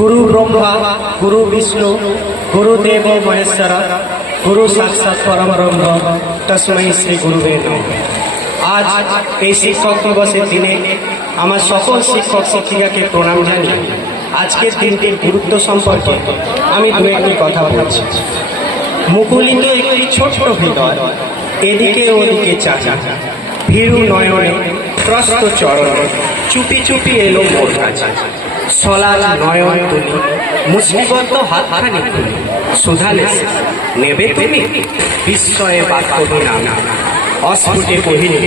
गुरु ब्रह्मा गुरु विष्णु गुरुदेव महेश्वर गुरु साक्षात परम ब्रह्म तस्मै श्री गुरुवे नमः। आज এই শিক্ষক দিবসের দিনে আমার সকল শিক্ষক শিক্ষিকাকে প্রণাম জানিয়ে আজকের দিনটির গুরুত্ব সম্পর্কে আমি দু একটি কথা বলছি। মুকুলিত একটি ছোট্ট হৃদয় এদিকে ওদিকে চাচা ভীরু নয়নে ত্রস্ত চরণে চুপি চুপি এলো মোর কাছে। সলাজ নয়ন তুলি মুষ্টিবদ্ধ হাতখানি খুলি সুধালে নেবে তুমি বিস্ময়ে বাক্য নাম অস্ফুটে কহিলে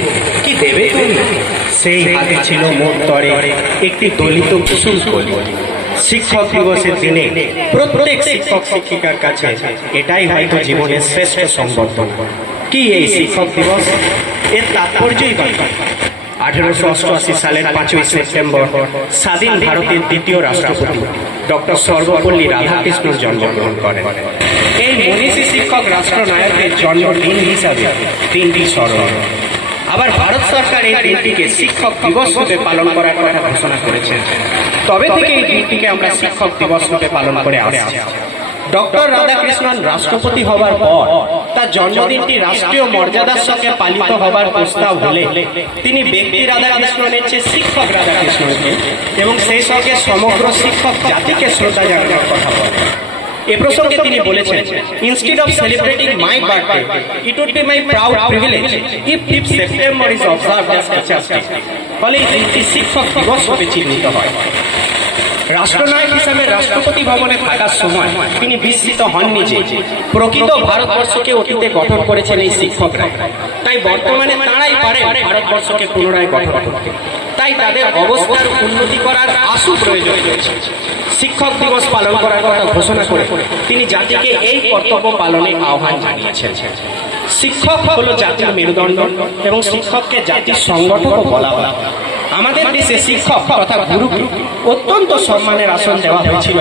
কি দেবে তুমি। সেই হাতে ছিল মোর তরে একটি দলিত কুসুম কলি। শিক্ষক দিবসের দিনে প্রত্যেক শিক্ষক শিক্ষিকার কাছে এটাই হয়তো জীবনের শ্রেষ্ঠ সংবর্ধনা। কি এই শিক্ষক দিবস? এর তাৎপর্যই কত? 1888 সালের 5ই সেপ্টেম্বর স্বাধীন ভারতের দ্বিতীয় রাষ্ট্রপতি ডক্টর সর্বপল্লী রাধাকৃষ্ণন জন্মগ্রহণ করেন। এই মনীষী শিক্ষক রাষ্ট্রনায়কের জন্মদিন হিসাবে দিনটি স্মরণ। আবার ভারত সরকার এই দিনটিকে শিক্ষক দিবস রূপে পালন করার কথা ঘোষণা করেছেন। তবে থেকে এই দিনটিকে আমরা শিক্ষক দিবস রূপে পালন করে আসছি। ডক্টর রাধাকৃষ্ণন রাষ্ট্রপতি হবার পর তার জন্মদিনটি রাষ্ট্রীয় মর্যাদার সঙ্গে পালিত হবার প্রস্তাব হলে তিনি ব্যক্তি রাধাকৃষ্ণনের চেয়ে শিক্ষক রাধাকৃষ্ণনকে এবং সেই সঙ্গে সমগ্র শিক্ষক জাতিকে শ্রদ্ধা জানানোর কথা বলেন। এ প্রসঙ্গে তিনি বলেছেন, instead of celebrating my birthday it would be my proud privilege if 5th September is observed as teachers day. ফলে এই দিনটি শিক্ষক দিবস রূপে চিহ্নিত হয়। রাষ্ট্রনায়ক হিসাবে রাষ্ট্রপতি ভবনে থাকার সময় তিনি বিস্মিত হননি যে প্রকৃত ভারতবর্ষকে অতীতে গঠন করেছেন এই শিক্ষকরা। তাই বর্তমানে তাঁরাই পারেন ভারতবর্ষকে পুনরায় গঠন করতে। তাই তাদের অবস্থার উন্নতি করার আশু প্রয়োজন রয়েছে। শিক্ষক দিবস পালন করার কথা ঘোষণা করে তিনি জাতিকে এই কর্তব্য পালনের আহ্বান জানিয়েছেন। শিক্ষক হলো জাতির মেরুদণ্ড এবং শিক্ষককে জাতির সংগঠকও বলা হয়। আমাদের দেশে শিক্ষক তথা গুরুকে অত্যন্ত সম্মানের আসন দেওয়া হয়েছিল।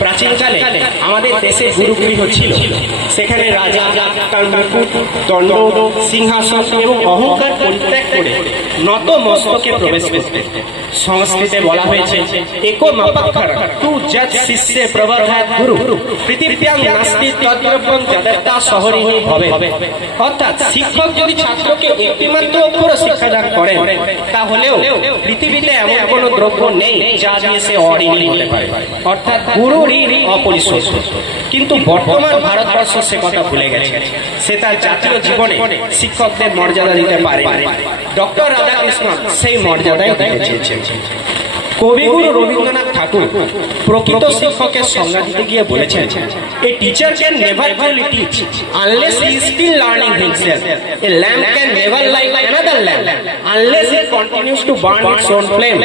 প্রাচীনকালে আমাদের দেশে গুরুগৃহ ছিল। সেখানে রাজা তার মুকুট দণ্ড সিংহাসন এবং অহংকার পরিত্যাগ করে নত মস্তকে প্রবেশ করতেন। সংস্কৃতে বলা হয়েছে একো মাপাক্ষর তু যৎ শিষ্যে প্রবর্ধাৎ গুরু পৃথিব্যাং নাস্তি তদ্দ্রব্যং যদত্তা শহরিণী ভবে। অর্থাৎ শিক্ষক যদি ছাত্রকে একটিমাত্র অক্ষর শিক্ষাদান করেন তাহলেও পৃথিবীতে এমন কোনো দ্রব্য নেই যা দিয়ে সে অঋণী হতে পারে। অর্থাৎ গুরু ঋণ অপরিশোধ্য। কিন্তু বর্তমান ভারতবর্ষ সে কথা ভুলে গেছে। সে তার জাতীয় জীবনে শিক্ষকদের মর্যাদা দিতে পারে। ডক্টর রাধাকৃষ্ণন সেই মর্যাদাই দিতে চেয়েছেন। কবিগুরু রবীন্দ্রনাথ ঠাকুর প্রকৃত শিক্ষকের সংজ্ঞা দিতে গিয়ে বলেছেন, a teacher can never truly teach unless he is still learning himself. A lamp can never light another lamp unless it continues to burn its own flame.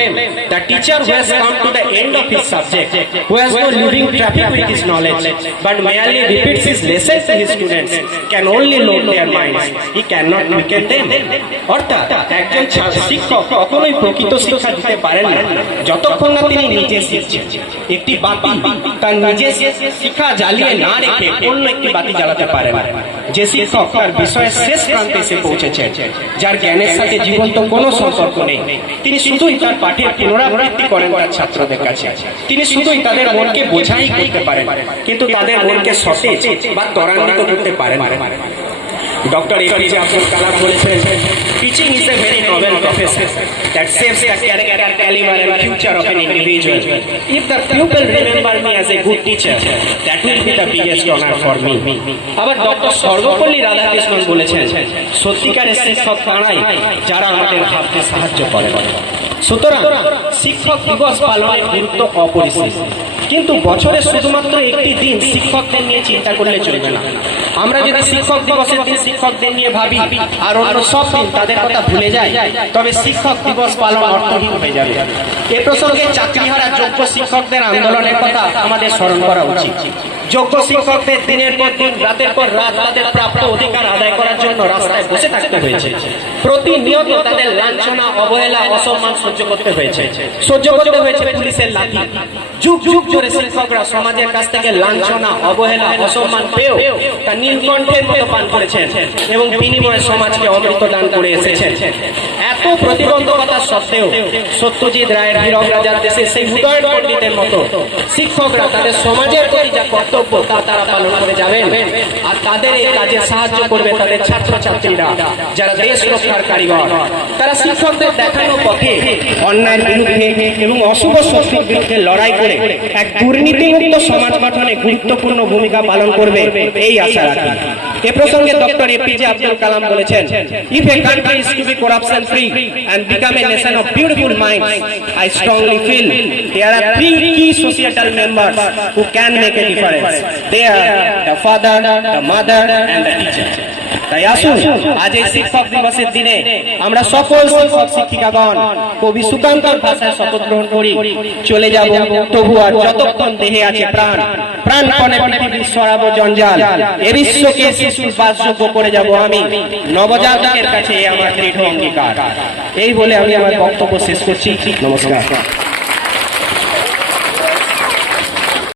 The teacher who has come to the end of his subject, who has no living traffic with his knowledge but merely repeats his lessons to his students, can only load their minds, he can not weaken them. অর্থাৎ একজন শিক্ষক কখনোই প্রকৃত শিক্ষা দিতে পারেন না যতক্ষণ না তিনি নিজে শিখছেন। একটি বাতি তার নিজে শিক্ষা জ্বালিয়ে না রেখে অন্য একটি বাতি জ্বালাতে পারে না। যে শিক্ষক তার বিষয়ের শেষ প্রান্তে এসে পৌঁছেছেন, যার জ্ঞানের সাথে জীবন্ত কোনো সম্পর্ক নেই, তিনি শুধুই তার পাঠের পুনরাবৃত্তি করেন তার ছাত্রদের কাছে। তিনি শুধুই তাদের মনকে বোঝাই করতে পারেন, কিন্তু তাদের মনকে সতেজ বা ত্বরান্বিত করতে পারেন। ডক্টর এপিজে আব্দুল কালাম বলেছেন, teaching is a very noble profession that shapes the character, caliber and future of an individual. If the pupil remember me as a good teacher, that will be the biggest honor for me. আবার doctor Sarvepalli Radhakrishnan বলেছেন, সত্যিকারের শিক্ষক তাঁরাই যারা আমাদের ভাবতে সাহায্য করে। সুতরাং শিক্ষক দিবস পালনের গুরুত্ব অপরিসীম। কিন্তু বছরে শুধুমাত্র একটি দিন শিক্ষকদের নিয়ে চিন্তা করলে চলবে না। আমরা যদি শিক্ষক দিবসের দিন শিক্ষকদের নিয়ে ভাবি আর অন্য সব দিন তাদের কথা ভুলে যাই, তবে শিক্ষক দিবস পালন অর্থহীন হয়ে যাবে। এ প্রসঙ্গে চাকরিহারা যোগ্য শিক্ষকদের আন্দোলনের কথা আমাদের স্মরণ করা উচিত। যোগ্য শিক্ষকদের দিনের পর দিন রাতের পর রাত তাদের প্রাপ্ত অধিকার আদায় করার জন্য রাস্তায় বসে থাকতে হয়েছে। প্রতিনিয়ত তাদের লাঞ্ছনা, অবহেলা, অসম্মান সহ্য করতে হয়েছে পুলিশের লাঠি। যুগ যুগ ধরে শিক্ষকরা সমাজের কাছ থেকে লাঞ্ছনা, অবহেলা, অসম্মান পেয়েও তা নীলকণ্ঠের মতো পান করেছেন এবং বিনিময়ে সমাজকে অমৃত দান করে এসেছেন। এত প্রতিবন্ধকতা সত্ত্বেও সত্যজিৎ রায়ের হীরক রাজার দেশে সেই উদয়ন পণ্ডিতের মতো শিক্ষকরা তাদের সমাজের প্রতি যা কর্তব্য তা তারা পালন করে যাবেন। আর তাদের এই কাজে সাহায্য করবে তাদের ছাত্রছাত্রীরা, যারা দেশ রক্ষার কারিগর। তারা শিক্ষকদের দেখানো পথে অন্যায়ের বিরুদ্ধে এবং অশুভ শক্তির বিরুদ্ধে লড়াই করে এক দুর্নীতিমুক্ত সমাজ গঠনে গুরুত্বপূর্ণ ভূমিকা পালন করবে এই আশা রাখি। এ প্রসঙ্গে ডক্টর এপিজে আব্দুল কালাম বলেছেন, if a country is to be corruption free and become a nation of beautiful minds, I strongly feel there are three key societal members who can make a difference. They are the father, the mother and the teacher. তাই আসুন আজ এই শিক্ষক দিবসের দিনে আমরা সকল শিক্ষক শিক্ষিকাগণ কবি সুকান্তর ভাষায় শপথ গ্রহণ করি, চলে যাব তবু আর যতক্ষণ দেহে আছে প্রাণ, প্রাণপণে পৃথিবীর সরাব জঞ্জাল, এ বিশ্বকে শিশুর বাসযোগ্য করে যাব আমি, নবজাতকের কাছে আমার দৃঢ় অঙ্গীকার। এই বলে আমি আমার বক্তব্য শেষ করছি। নমস্কার।